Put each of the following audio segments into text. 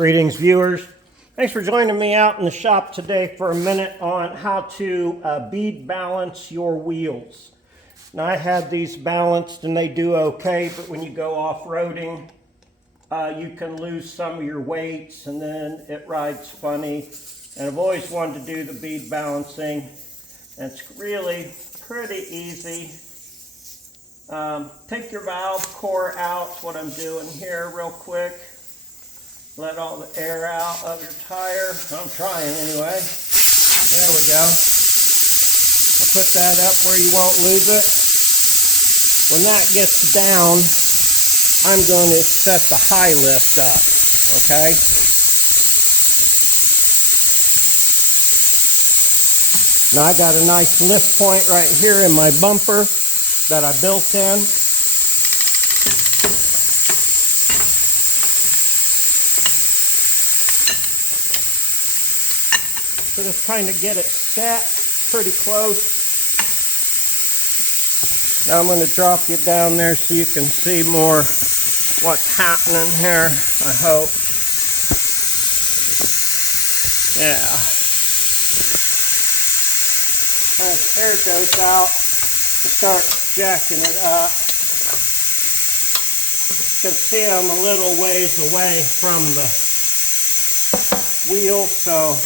Greetings, viewers. Thanks for joining me out in the shop today for a minute on how to bead balance your wheels. Now, I have these balanced and they do okay, but when you go off-roading, you can lose some of your weights and then it rides funny. And I've always wanted to do the bead balancing, and it's really pretty easy. Take your valve core out, that's what I'm doing here real quick. Let all the air out of your tire. I'm trying anyway. There we go. I'll put that up where you won't lose it. When that gets down, I'm going to set the high lift up, okay? Now I got a nice lift point right here in my bumper that I built in. So just kind of get it set pretty close. Now I'm going to drop you down there so you can see more what's happening here, I hope. Yeah. As air goes out, start jacking it up. You can see I'm a little ways away from the wheel, so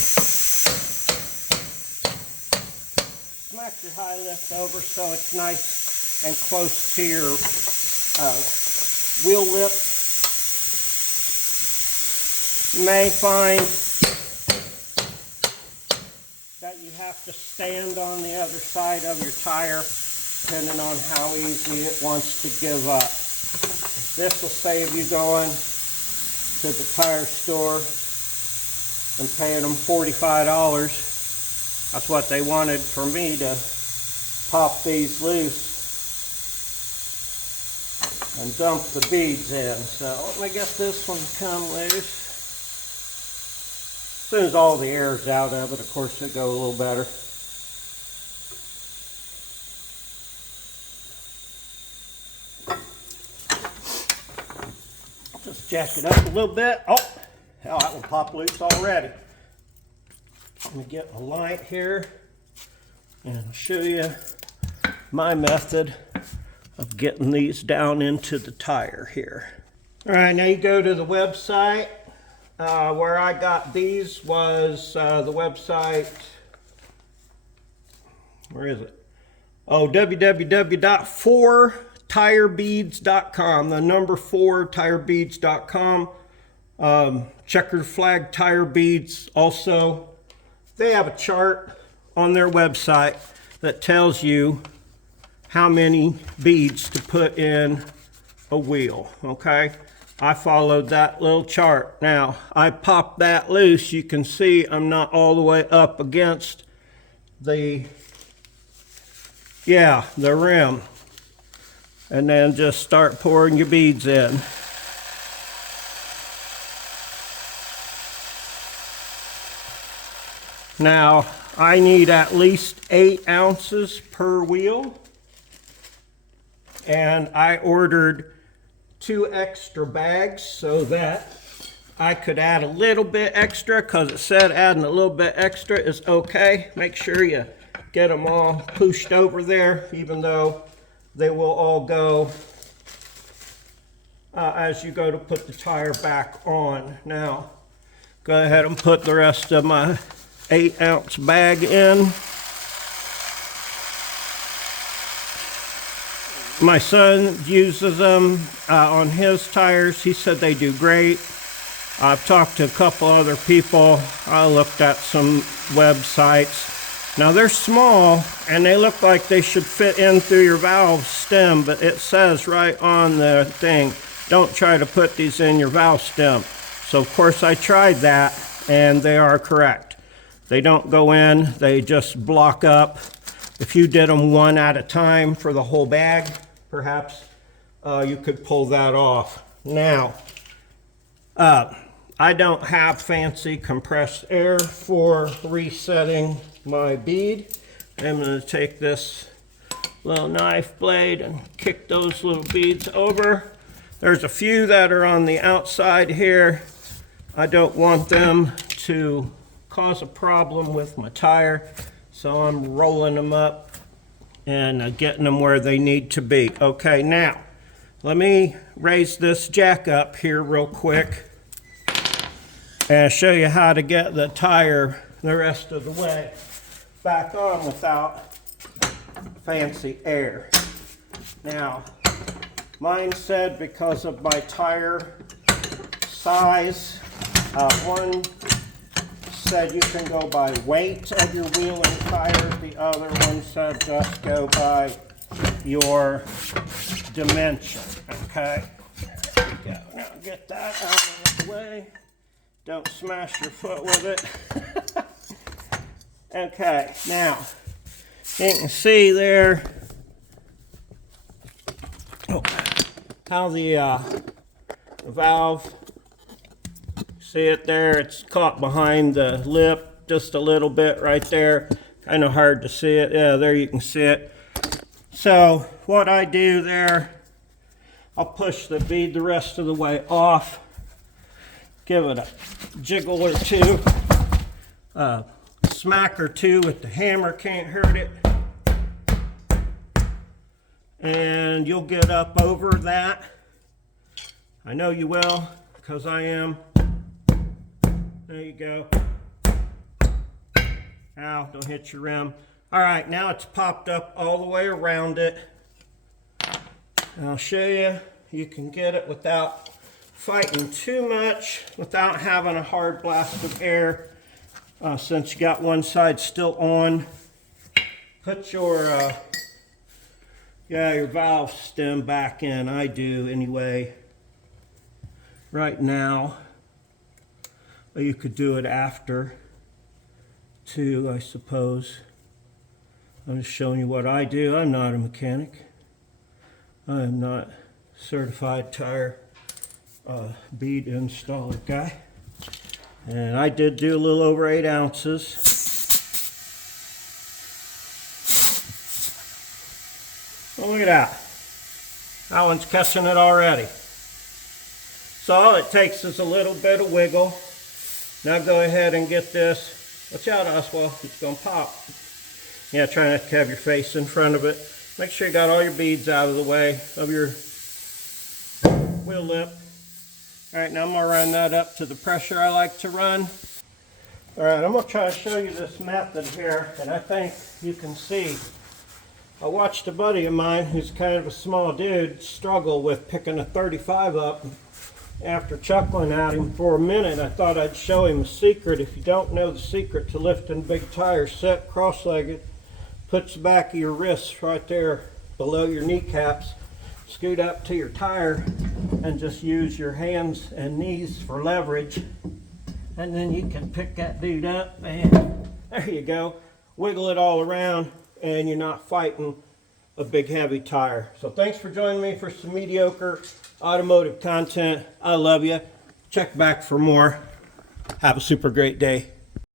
smack your high lift over so it's nice and close to your wheel lip. You may find that you have to stand on the other side of your tire depending on how easy it wants to give up. This will save you going to the tire store and paying them $45. That's what they wanted for me to pop these loose and dump the beads in. So let me get this one to come loose. As soon as all the air's out of it, of course, it'll go a little better. Just jack it up a little bit. Oh, hell, that one popped loose already. Let me get a light here and show you my method of getting these down into the tire here. All right, now you go to the website. Where I got these was the website, where is it? Oh, www.4tirebeads.com, the number 4tirebeads.com. Checkered flag tire beads also. They have a chart on their website that tells you how many beads to put in a wheel, okay? I followed that little chart. Now, I popped that loose. You can see I'm not all the way up against the rim. And then just start pouring your beads in. Now, I need at least 8 ounces per wheel. And I ordered 2 extra bags so that I could add a little bit extra, because it said adding a little bit extra is okay. Make sure you get them all pushed over there, even though they will all go as you go to put the tire back on. Now, go ahead and put the rest of my 8-ounce bag in. My son uses them on his tires. He said they do great. I've talked to a couple other people. I looked at some websites. Now they're small and they look like they should fit in through your valve stem, but it says right on the thing, don't try to put these in your valve stem. So of course I tried that and they are correct. They don't go in, they just block up. If you did them one at a time for the whole bag, perhaps you could pull that off. Now, I don't have fancy compressed air for resetting my bead. I'm going to take this little knife blade and kick those little beads over. There's a few that are on the outside here I don't want them to cause a problem with my tire, so I'm rolling them up and getting them where they need to be. Okay, now let me raise this jack up here real quick and show you how to get the tire the rest of the way back on without fancy air. Now, mine said because of my tire size, one said you can go by weight of your wheelin tires. The other one said just go by your dimension. Okay, there we go. Now get that out of the way. Don't smash your foot with it. Okay, now you can see there how the valve, see it there, it's caught behind the lip just a little bit right there. Kind of hard to see it. Yeah, there you can see it. So what I do there, I'll push the bead the rest of the way off, give it a jiggle or two, smack or two with the hammer, can't hurt it. And you'll get up over that. I know you will, because I am. There you go. Ow, don't hit your rim. All right, now it's popped up all the way around it. And I'll show you, you can get it without fighting too much, without having a hard blast of air, since you got one side still on. Put your your valve stem back in. I do anyway right now. Or you could do it after too, I suppose. I'm just showing you what I do. I'm not a mechanic. I am not certified tire bead installer guy. And I did do a little over 8 ounces. Oh, look at that. That one's catching it already. So all it takes is a little bit of wiggle. Now go ahead and get this. Watch out, Oswald, it's gonna pop. Yeah, try not to have your face in front of it. Make sure you got all your beads out of the way of your wheel lip. All right, now I'm gonna run that up to the pressure I like to run. All right, I'm gonna try to show you this method here, and I think you can see. I watched a buddy of mine who's kind of a small dude struggle with picking a 35 up. After chuckling at him for a minute, I thought I'd show him a secret. If you don't know the secret to lifting big tires, sit cross-legged, put the back of your wrists right there below your kneecaps, scoot up to your tire, and just use your hands and knees for leverage. And then you can pick that dude up, and there you go. Wiggle it all around, and you're not fighting a big heavy tire. So thanks for joining me for some mediocre automotive content. I love you. Check back for more. Have a super great day.